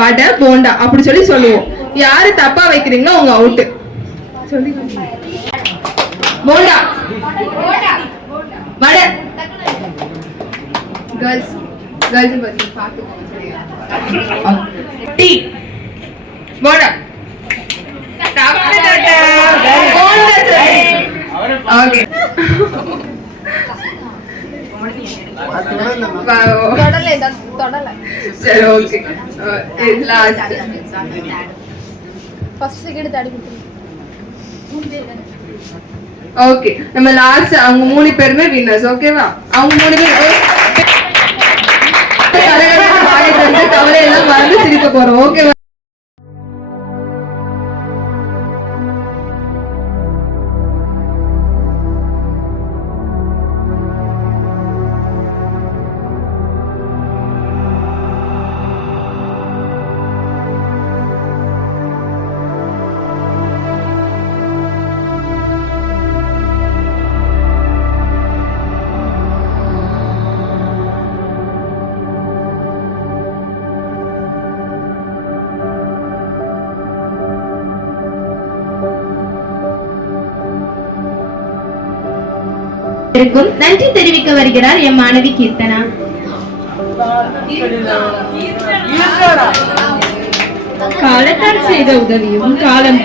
வடை போண்டா அப்படி சொல்லி சொல்லுவோம். யாரு தப்பா வைக்கிறீங்களோ அவங்க அவுட்டு. சொல்லி போண்டா வடை கேர்ள்ஸ் கேர்ள்ஸ் பத்தி பாத்துக்கோங்க. டீ போண்டா ஓகே சரி ஓகே ஓகே நம்ம லாஸ்ட் அவங்க 3 பேருமே வின்னர்ஸ். ஓகேவா? அவங்க 3 பேர் கவலை எல்லாம் மறந்து சிரிக்க போறோம். ஓகேவா? நன்றி தெரிவிக்க வருகிறார் என் மாணவி கீர்த்தனா. காலத்தால் செய்த உதவியும் காலம்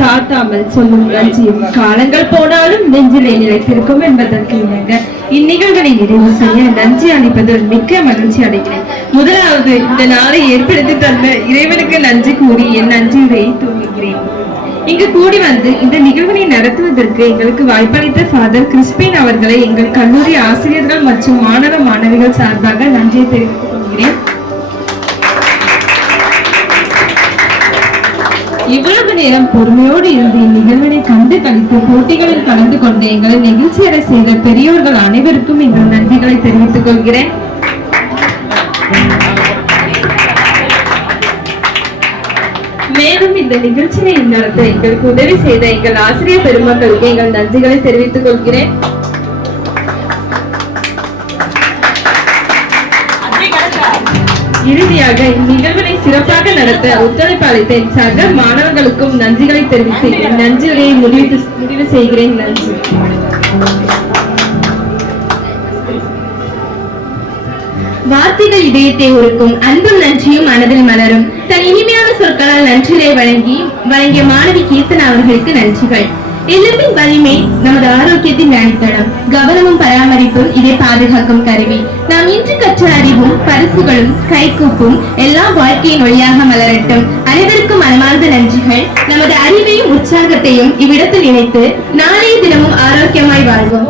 தாத்தாமல் சொல்லும் நன்றியும் காலங்கள் போனாலும் நெஞ்சிலே நிலைத்திருக்கும் என்பதற்கு இணங்க இந்நிகழ்வை நிறைவு செய்ய நன்றி அளிப்பதில் மிக்க மகிழ்ச்சி அடைகிறேன். முதலாவது இந்த நாளை ஏற்படுத்தி தந்த இறைவனுக்கு நன்றி கூறி என் நன்றியை துவங்குகிறேன். இங்கு கூடி வந்து இந்த நிகழ்வினை நடத்துவதற்கு எங்களுக்கு வாய்ப்பளித்த ஃபாதர் கிறிஸ்பின் அவர்களை எங்கள் கல்லூரி ஆசிரியர்கள் மற்றும் மாணவ மாணவிகள் சார்பாக நன்றியை தெரிவித்துக் கொள்கிறேன். இவ்வளவு நேரம் பொறுமையோடு இருந்து இந்நிகழ்வினை கண்டு கழித்து போட்டிகளில் கலந்து கொண்டு எங்களை நெகிழ்ச்சியடை செய்த பெரியோர்கள் அனைவருக்கும் எங்கள் நன்றிகளை தெரிவித்துக் கொள்கிறேன். மேலும் இந்த நிகழ்ச்சியை நடத்த எங்களுக்கு உதவி செய்த எங்கள் ஆசிரியர் பெருமக்களுக்கு எங்கள் நன்றிகளை தெரிவித்துக் கொள்கிறேன். இறுதியாக இந்நிகழ்வினை சிறப்பாக நடத்த ஒத்துழைப்பு அளித்த என் சக மாணவர்களுக்கும் நன்றிகளை தெரிவித்து என் நன்றியை முடிவு செய்கிறேன். நன்றி. வார்த்தைகள் இதயத்தை உருக்கும், அன்பும் நன்றியும் மனதில் மலரும். தன் இனிமையான சொற்களால் நன்றியை வழங்கிய மாணவி கீர்த்தனா அவர்களுக்கு நன்றிகள். எலும்பின் வலிமை நமது ஆரோக்கியத்தின் அடித்தளம். கவனமும் பராமரிப்பும் இதை பாதுகாக்கும் கருவி. நாம் இன்று கற்ற அறிவும் பரிசுகளும் கைகூப்பும் எல்லாம் வாழ்க்கையின் வழியாக மலரட்டும். அனைவருக்கும் மனமார்ந்த நன்றிகள். நமது அறிவையும் உற்சாகத்தையும் இவ்விடத்தில் இணைத்து நாளைய தினமும் ஆரோக்கியமாய் வாழ்வோம்.